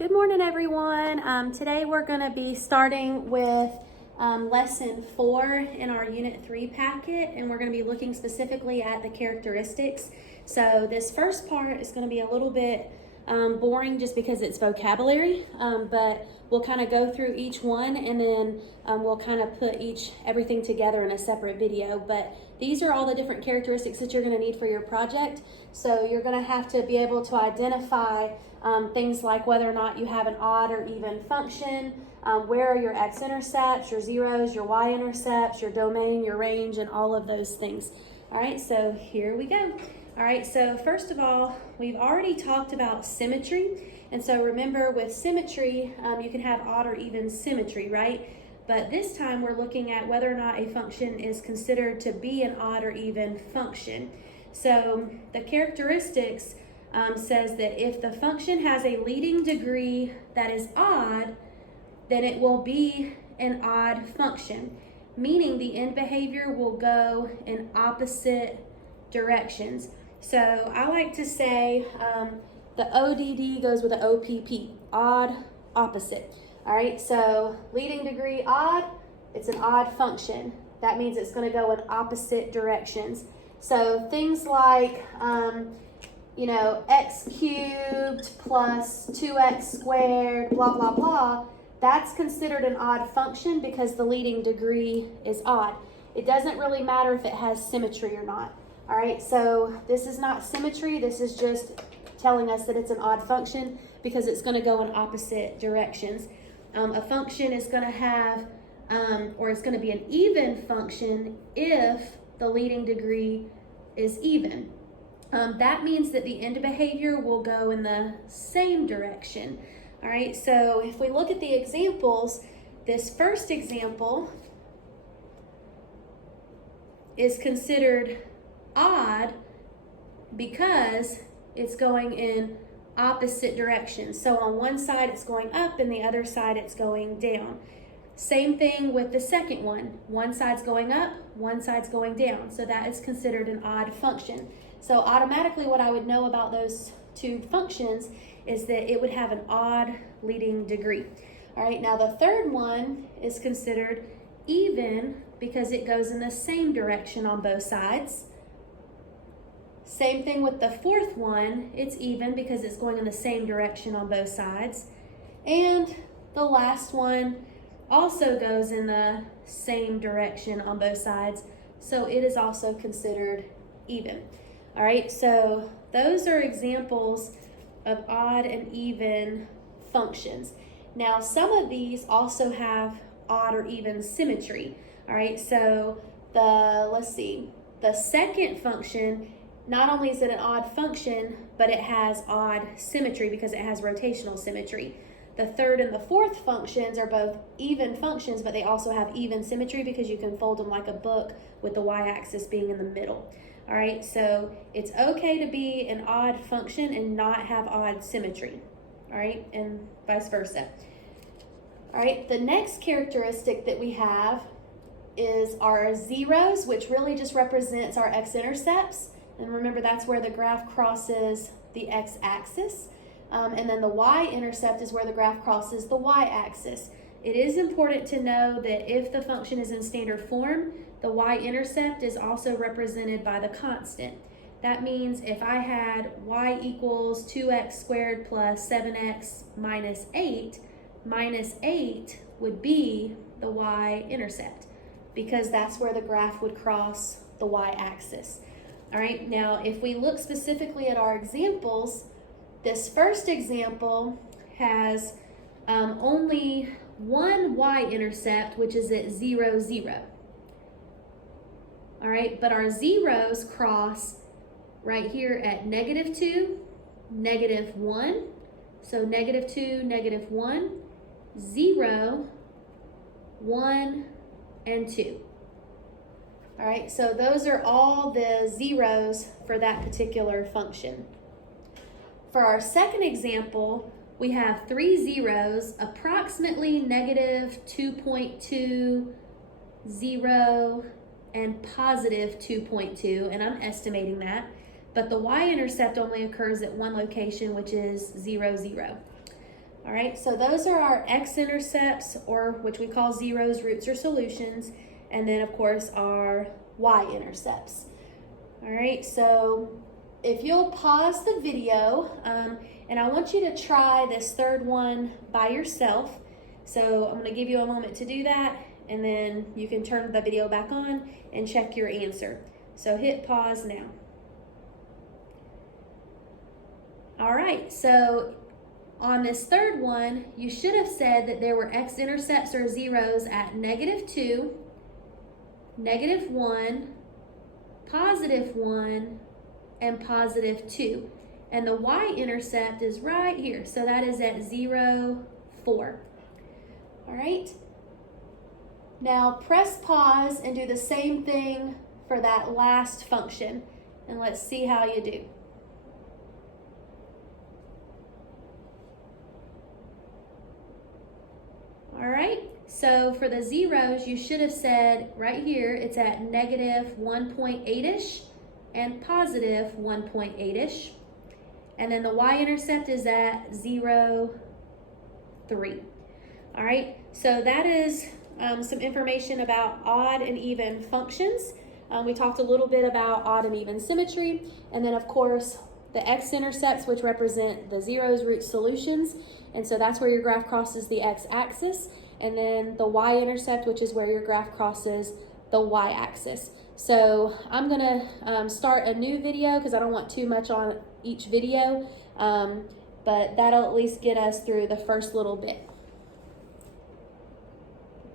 Good morning, everyone. Today we're going to be starting with lesson 4 in our unit 3 packet, and we're going to be looking specifically at the characteristics. So this first part is going to be a little bit boring just because it's vocabulary, but we'll kind of go through each one, and then we'll kind of put everything together in a separate video. But these are all the different characteristics that you're going to need for your project. So you're going to have to be able to identify things like whether or not you have an odd or even function, where are your x-intercepts, your zeros, your y-intercepts, your domain, your range, and all of those things. All right, so here we go. All right, so first of all, we've already talked about symmetry. And so remember, with symmetry, you can have odd or even symmetry, right? But this time we're looking at whether or not a function is considered to be an odd or even function. So the characteristics says that if the function has a leading degree that is odd, then it will be an odd function, meaning the end behavior will go in opposite directions. So I like to say the ODD goes with the OPP, odd, opposite. All right, so leading degree odd, it's an odd function. That means it's going to go in opposite directions. So things like, x cubed plus 2x squared, blah, blah, blah, that's considered an odd function because the leading degree is odd. It doesn't really matter if it has symmetry or not. All right, so this is not symmetry. This is just telling us that it's an odd function because it's going to go in opposite directions. A function is going to have, or it's going to be an even function if the leading degree is even. That means that the end behavior will go in the same direction. All right, so if we look at the examples, this first example is considered odd because it's going in opposite directions. So on one side it's going up and the other side it's going down. Same thing with the second one. One side's going up, one side's going down. So that is considered an odd function. So automatically what I would know about those two functions is that it would have an odd leading degree. All right, now the third one is considered even because it goes in the same direction on both sides. Same thing with the fourth one, it's even because it's going in the same direction on both sides. And the last one also goes in the same direction on both sides, so it is also considered even. All right, so those are examples of odd and even functions. Now, some of these also have odd or even symmetry. All right, so the second function, not only is it an odd function, but it has odd symmetry because it has rotational symmetry. The third and the fourth functions are both even functions, but they also have even symmetry because you can fold them like a book with the y-axis being in the middle. All right, so it's okay to be an odd function and not have odd symmetry. All right, and vice versa. All right, the next characteristic that we have is our zeros, which really just represents our x-intercepts. And remember, that's where the graph crosses the x-axis. And then the y-intercept is where the graph crosses the y-axis. It is important to know that if the function is in standard form, the y-intercept is also represented by the constant. That means if I had y equals 2x squared plus 7x minus 8 would be the y-intercept because that's where the graph would cross the y-axis. All right, now if we look specifically at our examples, this first example has only one y-intercept, which is at 0, 0. All right, but our zeros cross right here at -2, -1. So -2, -1, 0, 1, and 2. All right, so those are all the zeros for that particular function. For our second example, we have 3 zeros, approximately -2.2, 0, and positive 2.2, and I'm estimating that. But the y-intercept only occurs at one location, which is 0, 0. All right, so those are our x-intercepts, or which we call zeros, roots, or solutions, and then of course our y-intercepts. All right, so if you'll pause the video, and I want you to try this third one by yourself. So I'm going to give you a moment to do that, and then you can turn the video back on and check your answer. So hit pause now. All right, so on this third one, you should have said that there were x-intercepts or zeros at -2, -1, +1, and +2. And the y-intercept is right here, so that is at 0, 4. All right? Now press pause and do the same thing for that last function, and let's see how you do. All right, so for the zeros, you should have said right here, it's at -1.8-ish and +1.8-ish. And then the y-intercept is at 0, 3. All right, so that is some information about odd and even functions. We talked a little bit about odd and even symmetry, and then of course the x-intercepts, which represent the zeros, roots, solutions, and so that's where your graph crosses the x-axis, and then the y-intercept, which is where your graph crosses the y-axis. So I'm gonna start a new video because I don't want too much on each video, but that'll at least get us through the first little bit.